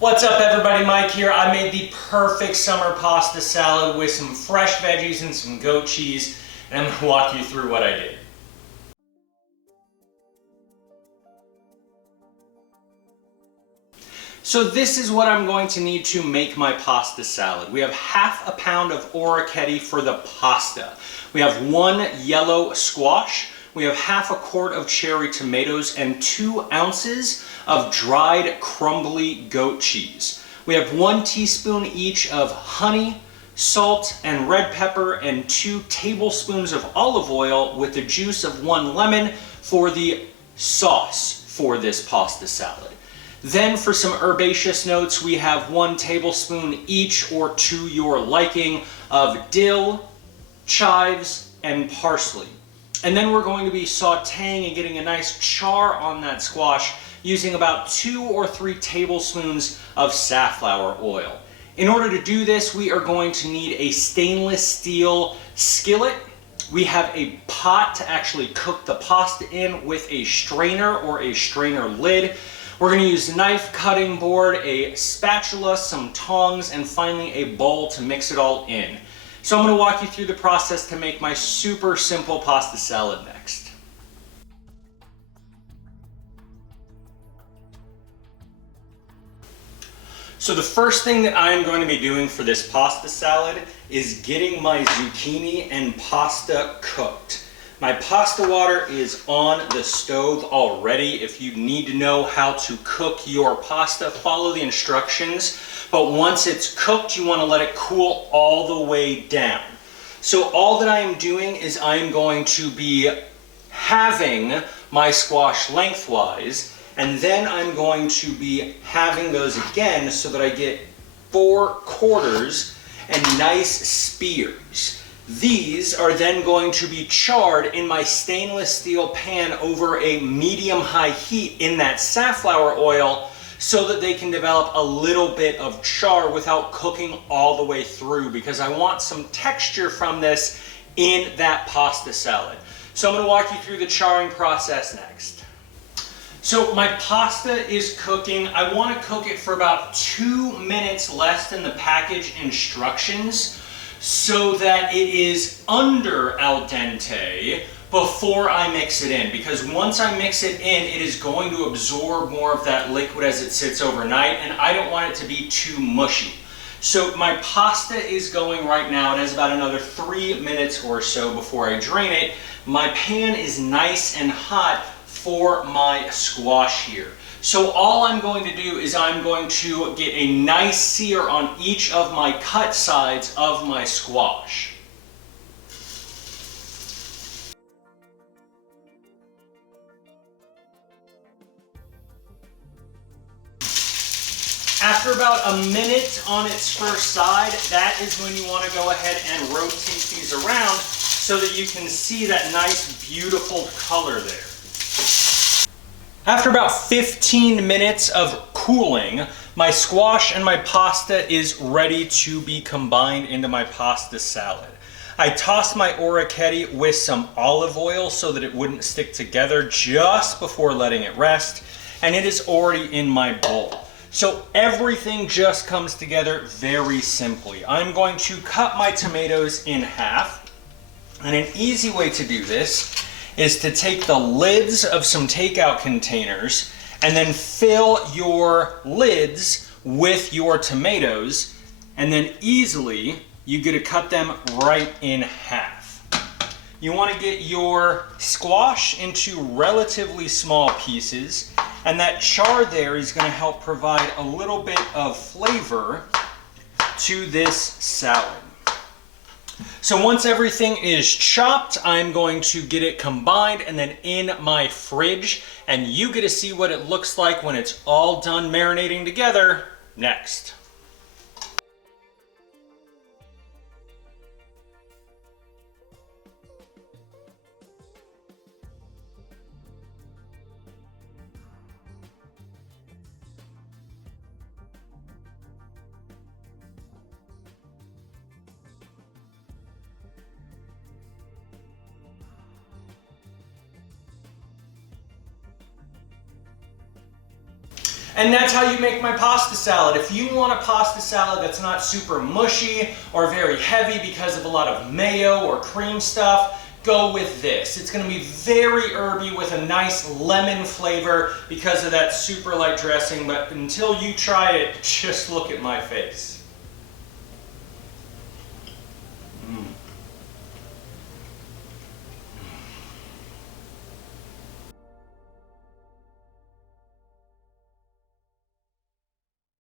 What's up everybody, Mike here. I made the perfect summer pasta salad with some fresh veggies and some goat cheese, and I'm going to walk you through what I did. So this is what I'm going to need to make my pasta salad. We have half a pound of orecchiette for the pasta. We have 1 yellow squash. We have half a quart of cherry tomatoes and 2 ounces of dried crumbly goat cheese. We have 1 teaspoon each of honey, salt, and red pepper, and 2 tablespoons of olive oil with the juice of 1 lemon for the sauce for this pasta salad. Then for some herbaceous notes, we have 1 tablespoon each, or to your liking, of dill, chives, and parsley. And then we're going to be sauteing and getting a nice char on that squash using about 2 or 3 tablespoons of safflower oil. In order to do this, we are going to need a stainless steel skillet. We have a pot to actually cook the pasta in with a strainer or a strainer lid. We're going to use a knife, cutting board, a spatula, some tongs, and finally a bowl to mix it all in. So I'm going to walk you through the process to make my super simple pasta salad next. So the first thing that I'm going to be doing for this pasta salad is getting my zucchini and pasta cooked. My pasta water is on the stove already. If you need to know how to cook your pasta, follow the instructions. But once it's cooked, you want to let it cool all the way down. So all that I am doing is I'm going to be halving my squash lengthwise, and then I'm going to be halving those again so that I get 4 quarters and nice spears. These are then going to be charred in my stainless steel pan over a medium-high heat in that safflower oil so that they can develop a little bit of char without cooking all the way through, because I want some texture from this in that pasta salad. So I'm going to walk you through the charring process next. So my pasta is cooking. I want to cook it for about 2 minutes less than the package instructions, so that it is under al dente before I mix it in, because once I mix it in, it is going to absorb more of that liquid as it sits overnight, and I don't want it to be too mushy. So my pasta is going right now. It has about another 3 minutes or so before I drain it. My pan is nice and hot for my squash here. So all I'm going to do is I'm going to get a nice sear on each of my cut sides of my squash. After about a minute on its first side, that is when you want to go ahead and rotate these around so that you can see that nice, beautiful color there. After about 15 minutes of cooling, my squash and my pasta is ready to be combined into my pasta salad. I tossed my orecchiette with some olive oil so that it wouldn't stick together just before letting it rest, and it is already in my bowl. So everything just comes together very simply. I'm going to cut my tomatoes in half, and an easy way to do this is to take the lids of some takeout containers and then fill your lids with your tomatoes, and then easily you get to cut them right in half. You want to get your squash into relatively small pieces, and that char there is going to help provide a little bit of flavor to this salad. So once everything is chopped, I'm going to get it combined and then in my fridge, and you get to see what it looks like when it's all done marinating together next. And that's how you make my pasta salad. If you want a pasta salad that's not super mushy or very heavy because of a lot of mayo or cream stuff, go with this. It's going to be very herby with a nice lemon flavor because of that super light dressing, but until you try it, just look at my face.